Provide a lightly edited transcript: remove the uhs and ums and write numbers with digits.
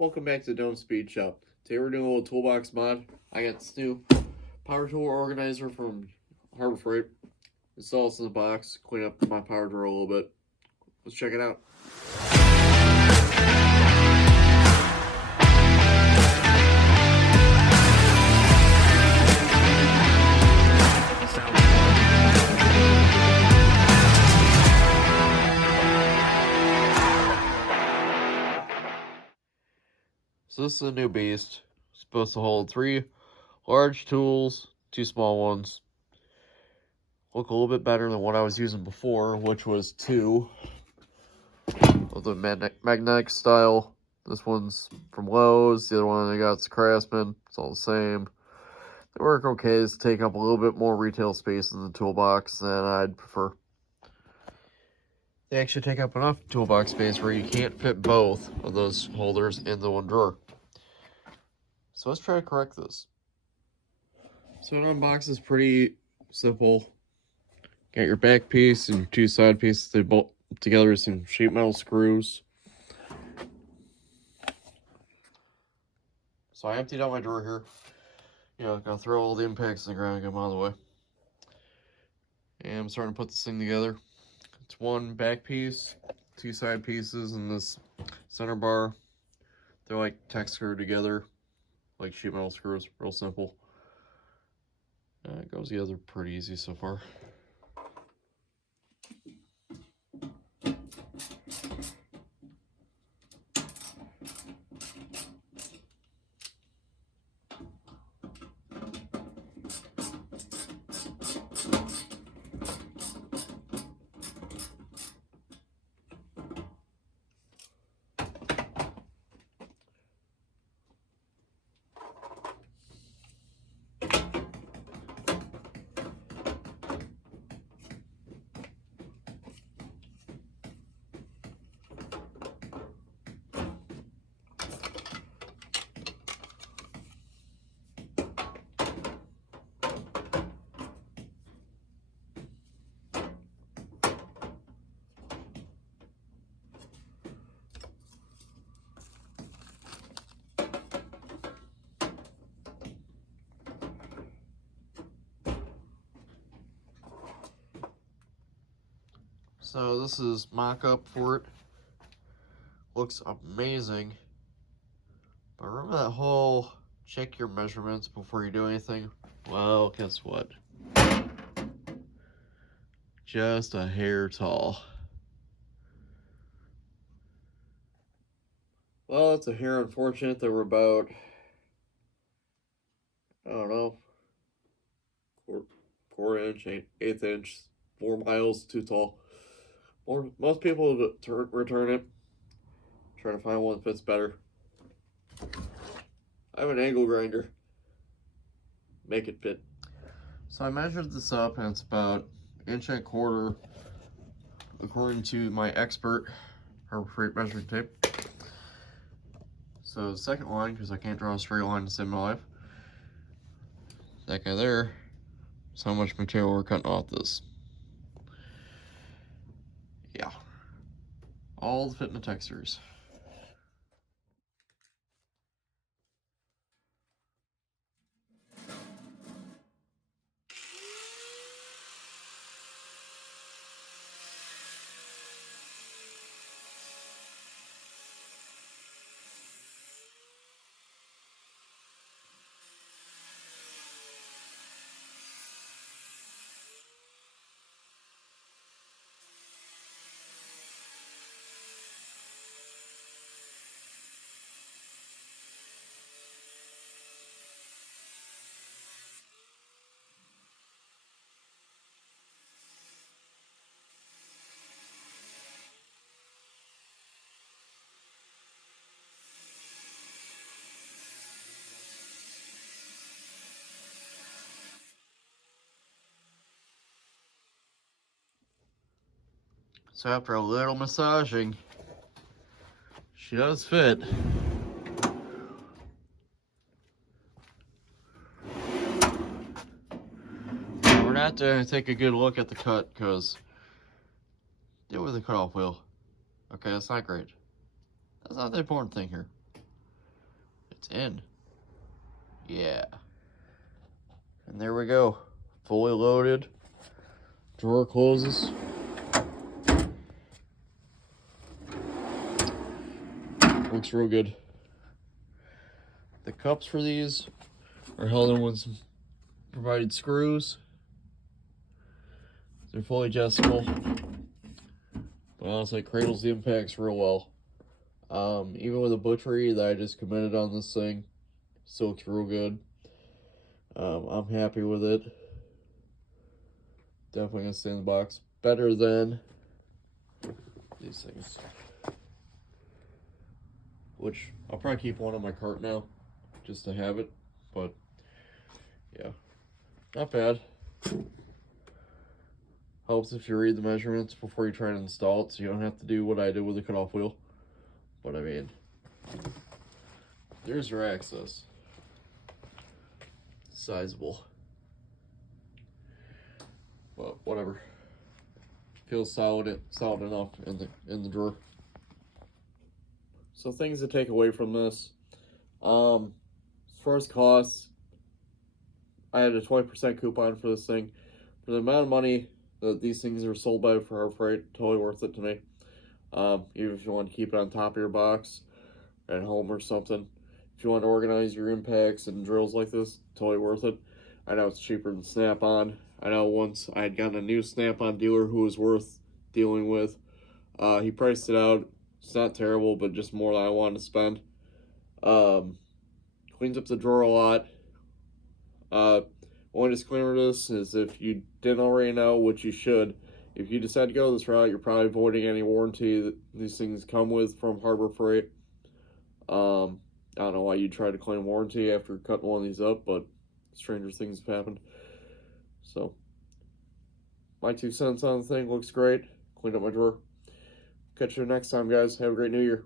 Welcome back to Dome Speed Shop. Today we're doing a little toolbox mod. I got this new power tool organizer from Harbor Freight. Install this in the box, clean up my power drawer a little bit. Let's check it out. So this is a new beast. It's supposed to hold 3 large tools, 2 small ones. Look a little bit better than what I was using before, which was 2 of the magnetic style. This one's from Lowe's. The other one I got's Craftsman. It's all the same. They work okay. Just take up a little bit more retail space in the toolbox than I'd prefer. They actually take up enough toolbox space where you can't fit both of those holders in the one drawer. So let's try to correct this. So an unbox is pretty simple. Got your back piece and your 2 side pieces. They bolt together with some sheet metal screws. So I emptied out my drawer here. Gonna throw all the impacts in the ground and get them out of the way. And I'm starting to put this thing together. It's 1 back piece, 2 side pieces, and this center bar. They're like tack screwed together, like sheet metal screws, real simple. It goes together pretty easy so far. So this is mock-up for it. Looks amazing. But remember that whole check your measurements before you do anything? Well, guess what? Just a hair tall. Well, it's a hair unfortunate that we're about, I don't know, quarter inch, eighth inch, 4 miles too tall. Most people return it. Trying to find one that fits better. I have an angle grinder. Make it fit. So I measured this up, and it's about 1.25 inches, according to my expert Harbor Freight measuring tape. So the second line, because I can't draw a straight line to save my life. That guy there is how much material we're cutting off this. Yeah. All the fitment textures. So after a little massaging, she does fit. We're not to take a good look at the cut because deal with the cutoff wheel. Okay, that's not great. That's not the important thing here. It's in. Yeah. And there we go. Fully loaded. Drawer closes. Looks real good. The cups for these are held in with some provided screws. They're fully adjustable. But honestly, it cradles the impacts real well. Even with the butchery that I just committed on this thing, still looks real good. I'm happy with it. Definitely gonna stay in the box. Better than these things. Which I'll probably keep one on my cart now, just to have it. But yeah, not bad. Helps if you read the measurements before you try to install it, so you don't have to do what I did with the cutoff wheel. But I mean, there's your access. Sizable. But whatever. Feels solid enough in the drawer. So things to take away from this. As far as costs, I had a 20% coupon for this thing. For the amount of money that these things are sold by for Harbor Freight, totally worth it to me. Even if you want to keep it on top of your box at home or something. If you want to organize your impacts and drills like this, totally worth it. I know it's cheaper than Snap-on. I know once I had gotten a new Snap-on dealer who was worth dealing with. He priced it out. It's not terrible, but just more than I wanted to spend. Cleans up the drawer a lot. One disclaimer to this is if you didn't already know, which you should, if you decide to go this route, you're probably avoiding any warranty that these things come with from Harbor Freight. I don't know why you'd try to claim warranty after cutting one of these up, but stranger things have happened. So, my 2 cents on the thing. Looks great. Cleaned up my drawer. Catch you next time, guys. Have a great New Year.